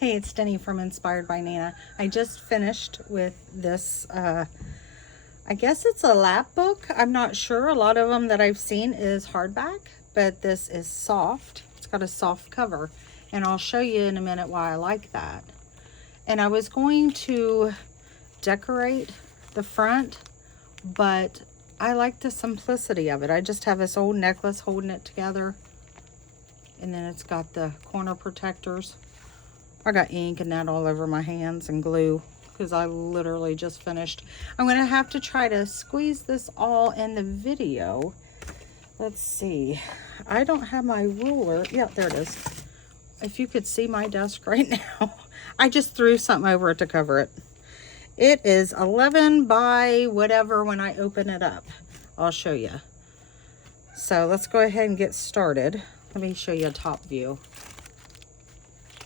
Hey, it's Denny from Inspired by Nana. I just finished with this, I guess it's a lap book. I'm not sure. A lot of them that I've seen is hardback, but this is soft. It's got a soft cover, and I'll show you in a minute why I like that. And I was going to decorate the front, but I like the simplicity of it. I just have this old necklace holding it together, and then it's got the corner protectors. I got ink and that all over my hands and glue because I literally just finished. I'm going to have to try to squeeze this all in the video. Let's see. I don't have my ruler. Yeah, there it is. If you could see my desk right now. I just threw something over it to cover it. It is 11 by whatever when I open it up. I'll show you. So let's go ahead and get started. Let me show you a top view.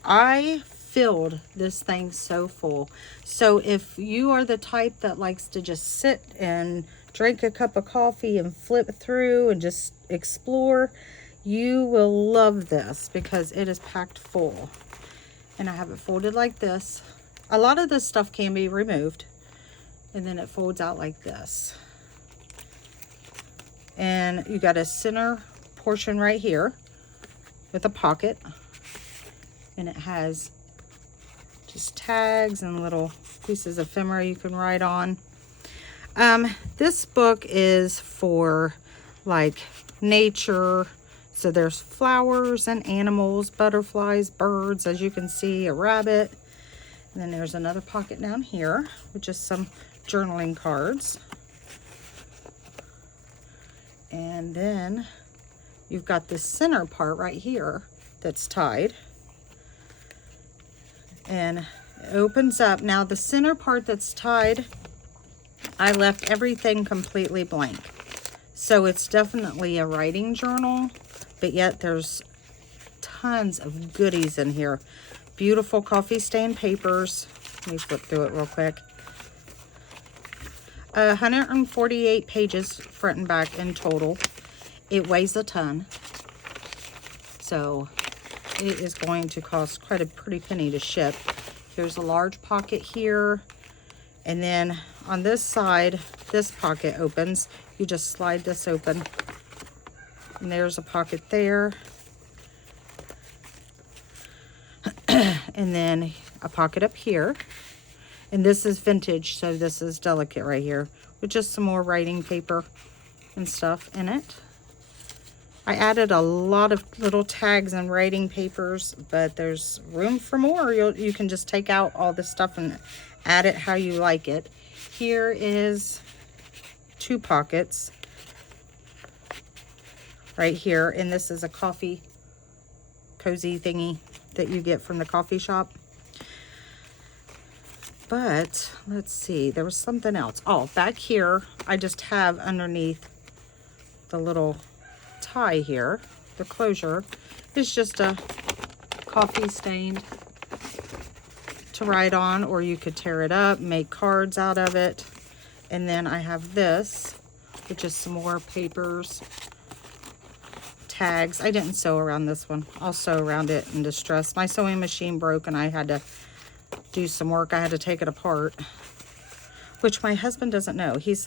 I filled this thing so full. So if you are the type that likes to just sit and drink a cup of coffee and flip through and just explore, you will love this because it is packed full. And I have it folded like this. A lot of this stuff can be removed, and then it folds out like this. And you got a center portion right here with a pocket. And it has just tags and little pieces of ephemera you can write on. This book is for like nature. So there's flowers and animals, butterflies, birds, as you can see, a rabbit. And then there's another pocket down here with just some journaling cards. And then you've got this center part right here that's tied. And it opens up. Now the center part that's tied, I left everything completely blank. So it's definitely a writing journal, but yet there's tons of goodies in here. Beautiful coffee stain papers. Let me flip through it real quick. 148 pages front and back in total. It weighs a ton. So it is going to cost quite a pretty penny to ship. There's a large pocket here. And then on this side, this pocket opens. You just slide this open. And there's a pocket there. And then a pocket up here. And this is vintage, so this is delicate right here. With just some more writing paper and stuff in it. I added a lot of little tags and writing papers, but there's room for more. You can just take out all this stuff and add it how you like it. Here is 2 pockets right here, and this is a coffee cozy thingy that you get from the coffee shop. But let's see, there was something else. Oh, back here, I just have underneath the little tie here, the closure is just a coffee stain to write on, or you could tear it up, make cards out of it. And then I have this, which is some more papers, tags. I didn't sew around this one. I'll sew around it in distress. My sewing machine broke and I had to do some work. I had to take it apart, which my husband doesn't know. He's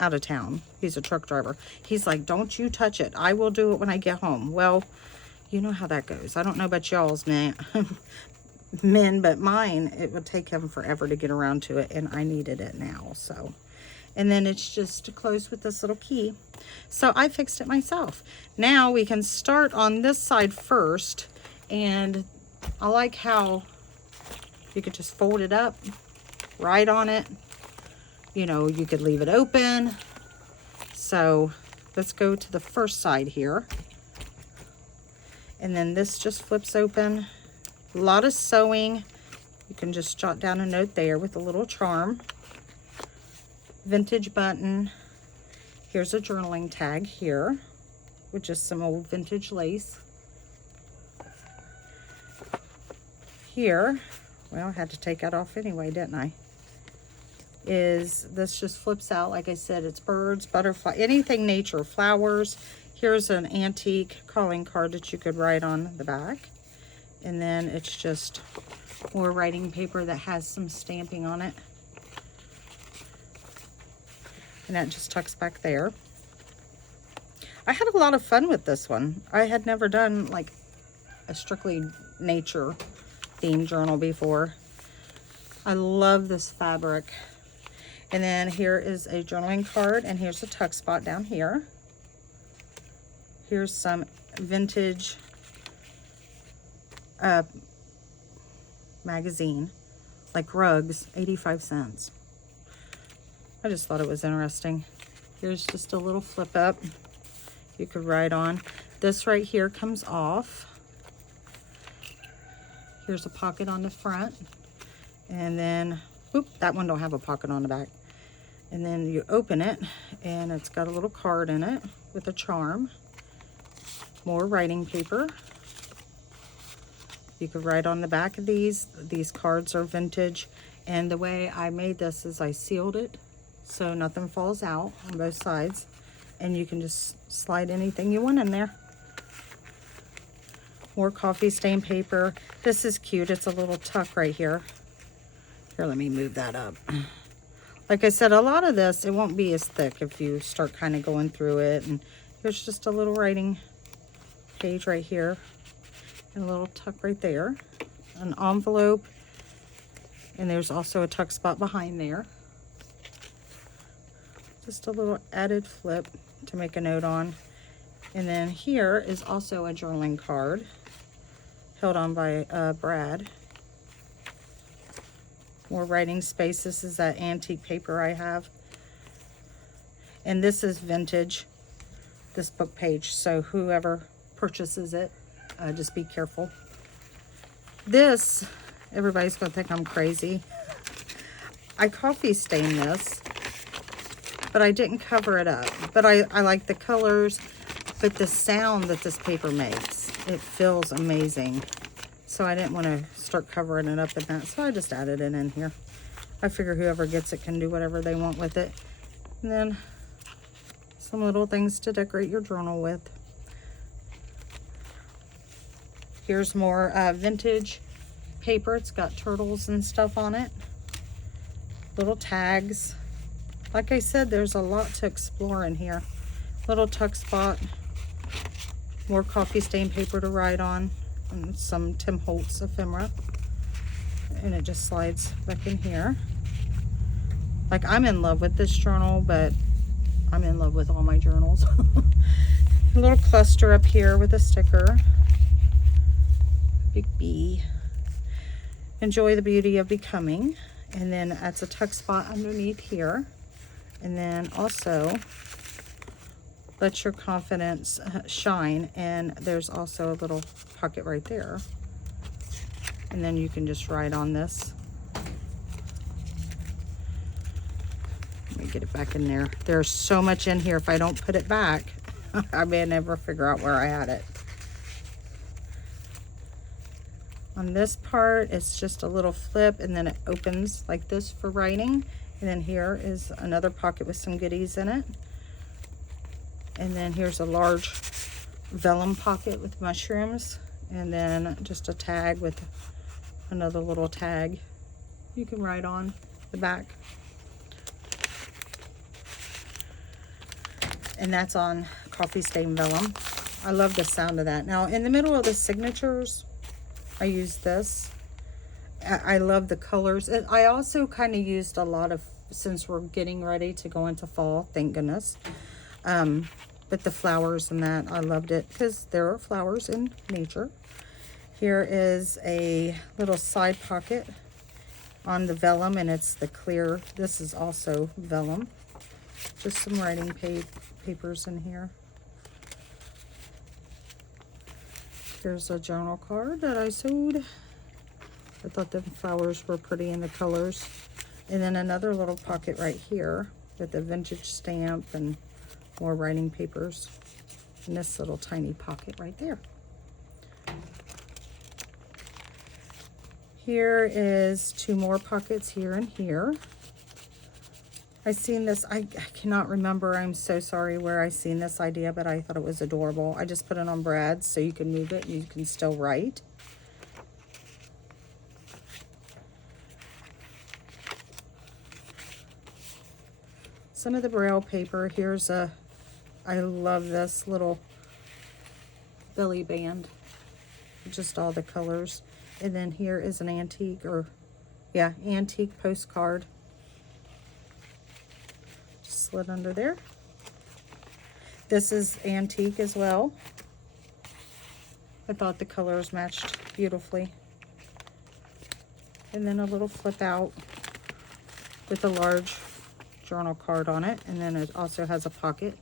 out of town. He's a truck driver. He's like, don't you touch it. I will do it when I get home. Well, you know how that goes. I don't know about y'all's men, but mine, it would take him forever to get around to it, and I needed it now. So, and then it's just closed with this little key. So I fixed it myself. Now we can start on this side first, and I like how you could just fold it up, write on it. You know, you could leave it open. So let's go to the first side here. And then this just flips open. A lot of sewing. You can just jot down a note there with a little charm. Vintage button. Here's a journaling tag here with just some old vintage lace. Here, well, I had to take that off anyway, didn't I? Is this just flips out. Like I said, it's birds, butterfly, anything nature, flowers. Here's an antique calling card that you could write on the back. And then it's just more writing paper that has some stamping on it. And that just tucks back there. I had a lot of fun with this one. I had never done like a strictly nature themed journal before. I love this fabric. And then here is a journaling card, and here's a tuck spot down here. Here's some vintage magazine, like rugs, 85 cents. I just thought it was interesting. Here's just a little flip up you could write on. This right here comes off. Here's a pocket on the front. And then, oop, that one don't have a pocket on the back. And then you open it, and it's got a little card in it with a charm. More writing paper. You could write on the back of these. These cards are vintage. And the way I made this is I sealed it so nothing falls out on both sides. And you can just slide anything you want in there. More coffee stain paper. This is cute. It's a little tuck right here. Here, let me move that up. Like I said, a lot of this, it won't be as thick if you start kind of going through it. And there's just a little writing page right here. And a little tuck right there. An envelope. And there's also a tuck spot behind there. Just a little added flip to make a note on. And then here is also a journaling card held on by Brad. More writing space. This is that antique paper I have. And this is vintage, this book page. So whoever purchases it, just be careful. This, everybody's gonna think I'm crazy. I coffee stained this, but I didn't cover it up. But I like the colors, but the sound that this paper makes, it feels amazing. So I didn't want to start covering it up in that, so I just added it in here. I figure whoever gets it can do whatever they want with it. And then some little things to decorate your journal with. Here's more vintage paper. It's got turtles and stuff on it. Little tags. Like I said, there's a lot to explore in here. Little tuck spot. More coffee stain paper to write on. And some Tim Holtz ephemera. And it just slides back in here. Like, I'm in love with this journal, but I'm in love with all my journals. A little cluster up here with a sticker. Big B. Enjoy the beauty of becoming. And then that's a tuck spot underneath here. And then also, let your confidence shine. And there's also a little pocket right there. And then you can just write on this. Let me get it back in there. There's so much in here. If I don't put it back, I may never figure out where I had it. On this part, it's just a little flip, and then it opens like this for writing. And then here is another pocket with some goodies in it. And then here's a large vellum pocket with mushrooms. And then just a tag with another little tag you can write on the back. And that's on coffee stain vellum. I love the sound of that. Now, in the middle of the signatures, I use this. I love the colors. I also kind of used a lot of, since we're getting ready to go into fall, thank goodness. But the flowers and that, I loved it because there are flowers in nature. Here is a little side pocket on the vellum, and it's the clear. This is also vellum. Just some writing papers in here. Here's a journal card that I sewed. I thought the flowers were pretty in the colors. And then another little pocket right here with a vintage stamp and more writing papers. And this little tiny pocket right there. Here is two more pockets here and here. I seen this, I cannot remember, I'm so sorry where I seen this idea, but I thought it was adorable. I just put it on Brad's so you can move it and you can still write. some of the Braille paper. Here's a, I love this little belly band, just all the colors. And then here is an antique, or yeah, antique postcard. Just slid under there. This is antique as well. I thought the colors matched beautifully. And then a little flip out with a large journal card on it. And then it also has a pocket.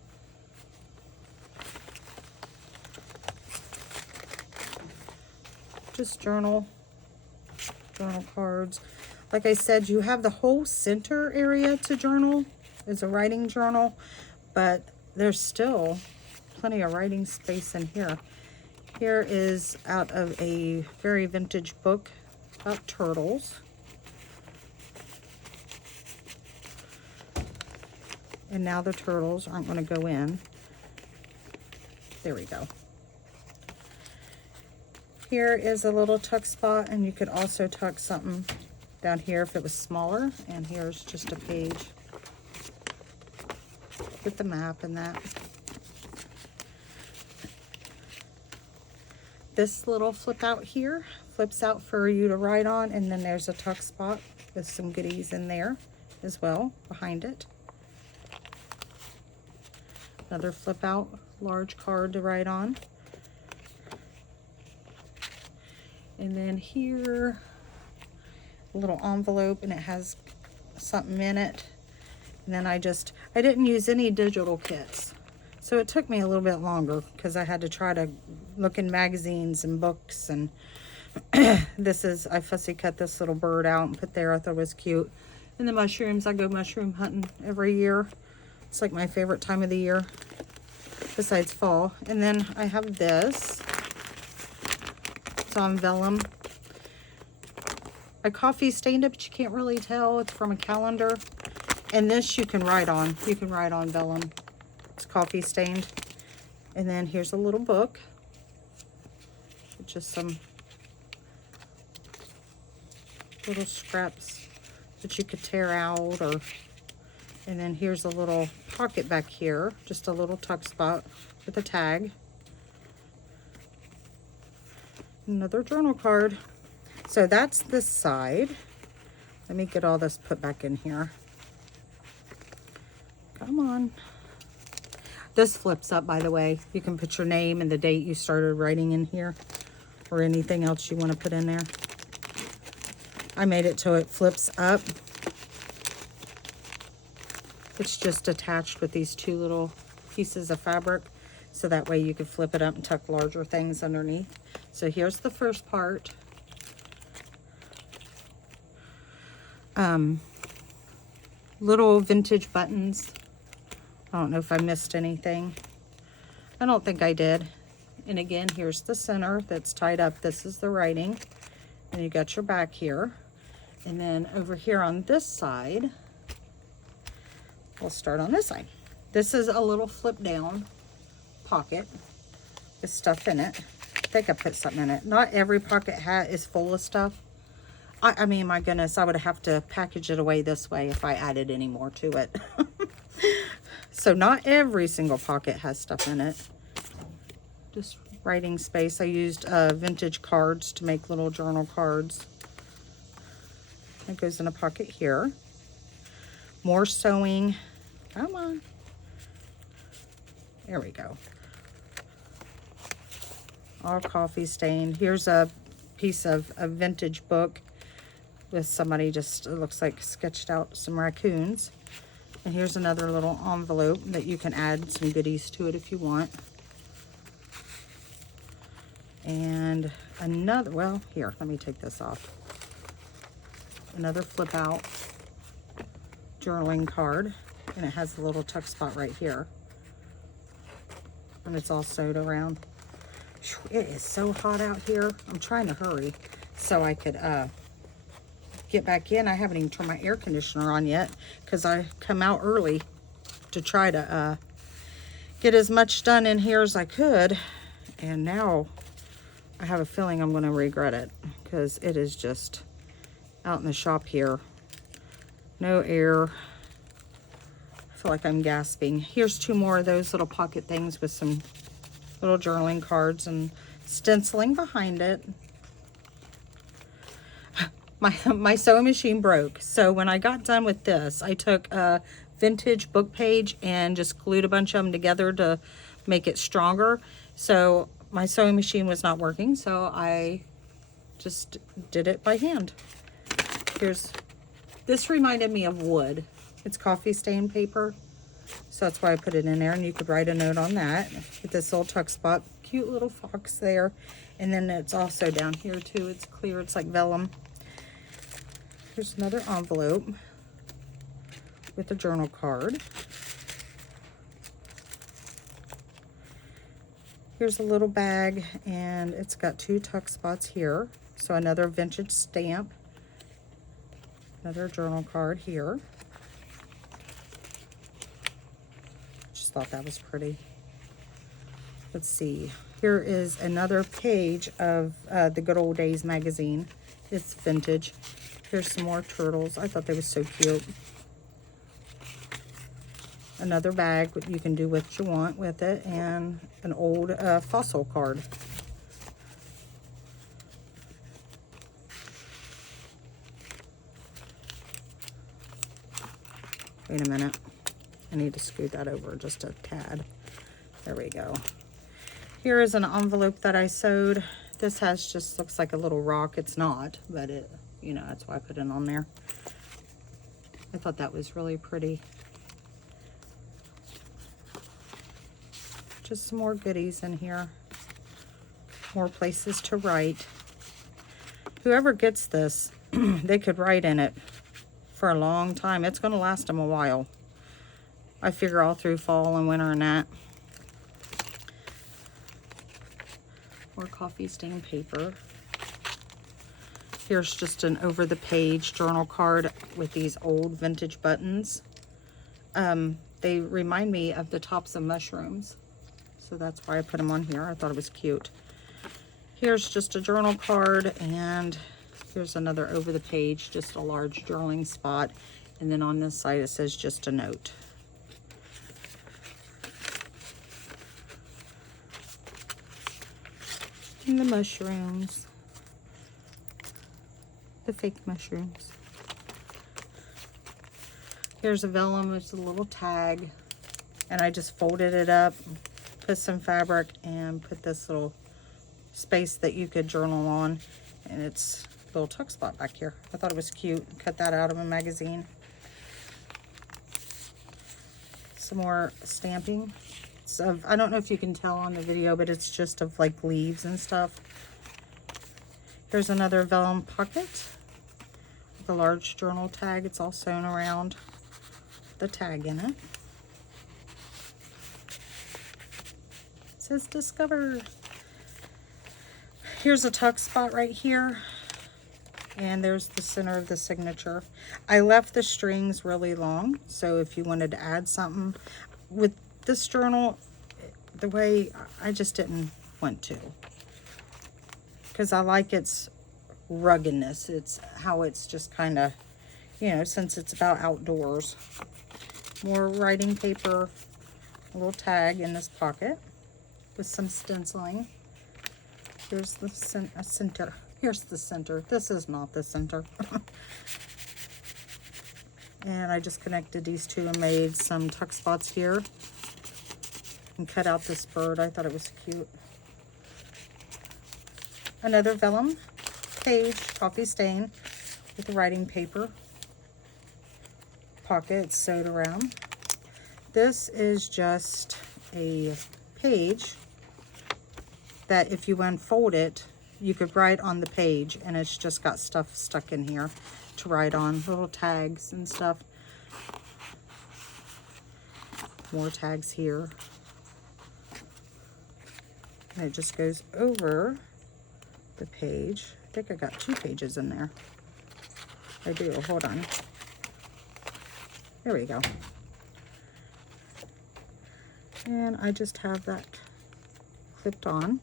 Just journal cards. Like I said, you have the whole center area to journal. It's a writing journal, but there's still plenty of writing space in here. Here is out of a very vintage book about turtles. And now the turtles aren't going to go in. There we go. Here is a little tuck spot, and you could also tuck something down here if it was smaller. And here's just a page with the map and that. This little flip out here flips out for you to write on, and then there's a tuck spot with some goodies in there as well behind it. Another flip out large card to write on. And then here, a little envelope, and it has something in it. And then I didn't use any digital kits. So it took me a little bit longer because I had to try to look in magazines and books. And this is, I fussy cut this little bird out and put there. I thought it was cute. And the mushrooms, I go mushroom hunting every year. It's like my favorite time of the year, besides fall. And then I have this. It's on vellum. I coffee stained it, but you can't really tell. It's from a calendar. And this you can write on. You can write on vellum. It's coffee stained. And then here's a little book. Just some little scraps that you could tear out, or and then here's a little pocket back here, just a little tuck spot with a tag. Another journal card. So that's this side. Let me get all this put back in here. Come on. This flips up, by the way. You can put your name and the date you started writing in here, or anything else you want to put in there. I made it so it flips up. It's just attached with these two little pieces of fabric, so that way you can flip it up and tuck larger things underneath. So here's the first part. Little vintage buttons. I don't know if I missed anything. I don't think I did. And again, here's the center that's tied up. This is the writing. And you got your back here. And then over here on this side, we'll start on this side. This is a little flip down pocket with stuff in it. I think I put something in it. Not every pocket hat is full of stuff. I mean, my goodness, I would have to package it away this way if I added any more to it. So not every single pocket has stuff in it. Just writing space. I used vintage cards to make little journal cards. It goes in a pocket here. More sewing. Come on. There we go. All coffee stained. Here's a piece of a vintage book with somebody just, it looks like, sketched out some raccoons. And here's another little envelope that you can add some goodies to it if you want. And another, well, here, let me take this off. Another flip out journaling card, and it has a little tuck spot right here. And it's all sewed around. It is so hot out here. I'm trying to hurry so I could get back in. I haven't even turned my air conditioner on yet because I come out early to try to get as much done in here as I could. And now I have a feeling I'm going to regret it because it is just out in the shop here. No air. feel like I'm gasping. Here's 2 more of those little pocket things with some little journaling cards and stenciling behind it. My sewing machine broke. So when I got done with this, I took a vintage book page and just glued a bunch of them together to make it stronger. So my sewing machine was not working, so I just did it by hand. This reminded me of wood. It's coffee stain paper, so that's why I put it in there, and you could write a note on that with this little tuck spot. Cute little fox there. And then it's also down here too. It's clear, it's like vellum. Here's another envelope with a journal card. Here's a little bag, and it's got 2 tuck spots here. So another vintage stamp. Another journal card here. Just thought that was pretty. Let's see. Here is another page of the Good Old Days magazine. It's vintage. Here's some more turtles. I thought they were so cute. Another bag, you can do what you want with it, and an old fossil card. Wait a minute. I need to scoot that over just a tad. There we go. Here is an envelope that I sewed. This just looks like a little rock. It's not, but it, you know, that's why I put it on there. I thought that was really pretty. Just some more goodies in here. More places to write. Whoever gets this, they could write in it for a long time. It's going to last them a while. I figure all through fall and winter and that. More coffee stain paper. Here's just an over-the-page journal card with these old vintage buttons. They remind me of the tops of mushrooms, so that's why I put them on here. I thought it was cute. Here's just a journal card, and here's another over-the-page, just a large journaling spot. And then on this side it says just a note. And the mushrooms. The fake mushrooms. Here's a vellum, it's a little tag. And I just folded it up, put some fabric, and put this little space that you could journal on. And it's a little tuck spot back here. I thought it was cute. Cut that out of a magazine. Some more stamping. So I don't know if you can tell on the video, but it's just of like leaves and stuff. Here's another vellum pocket with a large journal tag. It's all sewn around the tag in it. It says Discover. Here's a tuck spot right here. And there's the center of the signature. I left the strings really long, so if you wanted to add something with this journal, the way I just didn't want to, because I like its ruggedness. It's how it's just kind of, you know, since it's about outdoors. More writing paper, a little tag in this pocket with some stenciling. Here's the center. Here's the center. This is not the center. And I just connected these two and made some tuck spots here. And cut out this bird. I thought it was cute. Another vellum page, coffee stain, with the writing paper. Pocket sewed around. This is just a page that if you unfold it, you could write on the page, and it's just got stuff stuck in here to write on, little tags and stuff. More tags here. And it just goes over the page. I think I got 2 pages in there. I do, hold on. There we go. And I just have that clipped on.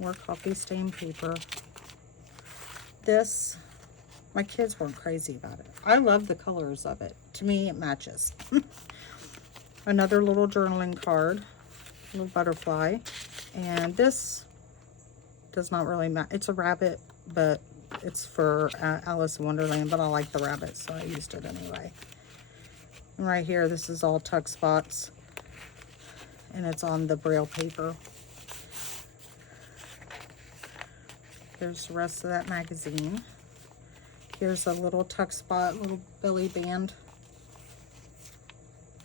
More coffee stain paper. this, my kids weren't crazy about it. I love the colors of it. To me, it matches. Another little journaling card, little butterfly. And this does not really match. It's a rabbit, but it's for Alice in Wonderland, but I like the rabbit, so I used it anyway. And right here, this is all tuck spots, and it's on the Braille paper. Here's the rest of that magazine. Here's a little tuck spot, little belly band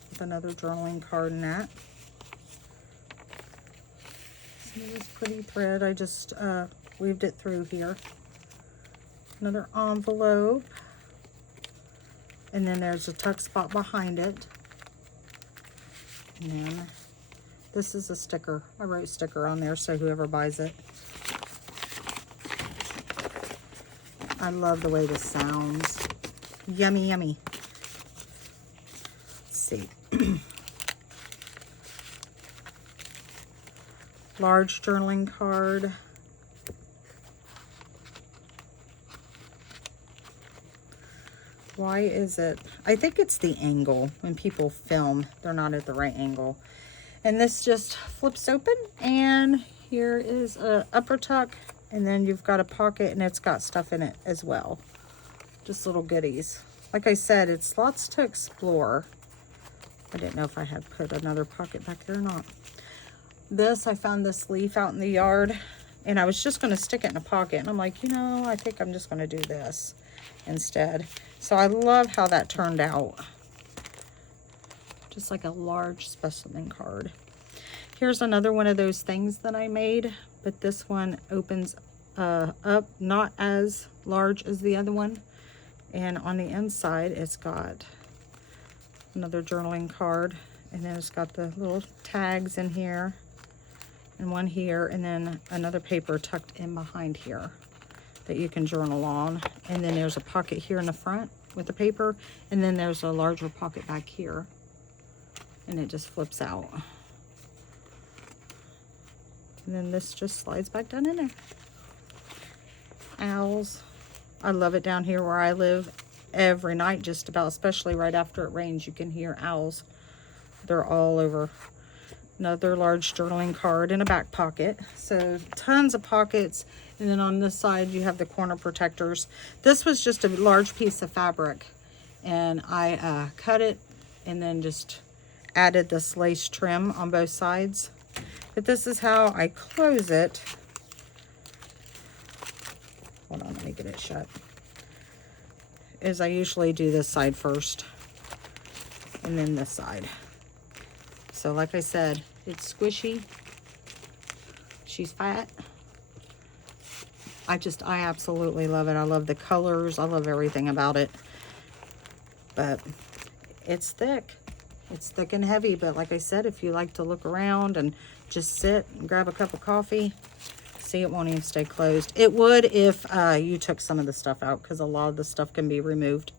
with another journaling card in that. See this pretty thread? I just weaved it through here. Another envelope. And then there's a tuck spot behind it. And then this is a sticker. I wrote sticker on there so whoever buys it. I love the way this sounds. Yummy, yummy. Let's see. Large journaling card. Why is it? I think it's the angle. When people film, they're not at the right angle. And this just flips open, and here is a upper tuck, and then you've got a pocket, and it's got stuff in it as well. Just little goodies. Like I said, it's lots to explore. I didn't know if I had put another pocket back there or not. This, I found this leaf out in the yard, and I was just going to stick it in a pocket. And I'm like, you know, I think I'm just going to do this instead. So I love how that turned out. Just like a large specimen card. Here's another one of those things that I made, but this one opens up, not as large as the other one. And on the inside, it's got another journaling card, and then it's got the little tags in here, and one here, and then another paper tucked in behind here that you can journal on. And then there's a pocket here in the front with the paper, and then there's a larger pocket back here, and it just flips out. And then this just slides back down in there. Owls. I love it down here where I live. Every night just about, especially right after it rains, you can hear owls. They're all over. Another large journaling card in a back pocket. So tons of pockets. And then on this side you have the corner protectors. This was just a large piece of fabric, and I cut it and then just added this lace trim on both sides. But this is how I close it. Hold on, let me get it shut. Is I usually do this side first and then this side. So like I said, it's squishy. She's fat. I absolutely love it. I love the colors. I love everything about it. But it's thick. It's thick and heavy. But like I said, if you like to look around and just sit and grab a cup of coffee, see, it won't even stay closed. It would if you took some of the stuff out, because a lot of the stuff can be removed.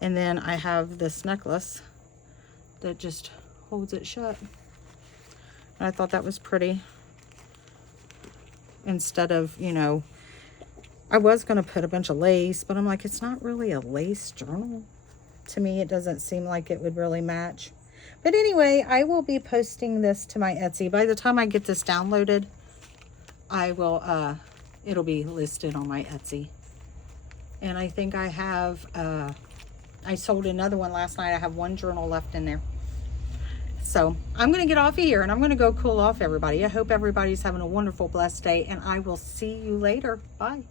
And then I have this necklace that just holds it shut. And I thought that was pretty. Instead of, you know, I was going to put a bunch of lace, but I'm like, it's not really a lace journal. To me, it doesn't seem like it would really match. But anyway, I will be posting this to my Etsy. By the time I get this downloaded, I will, it'll be listed on my Etsy. And I think I have, I sold another one last night. I have one journal left in there. So I'm going to get off of here, and I'm going to go cool off, everybody. I hope everybody's having a wonderful, blessed day, and I will see you later. Bye.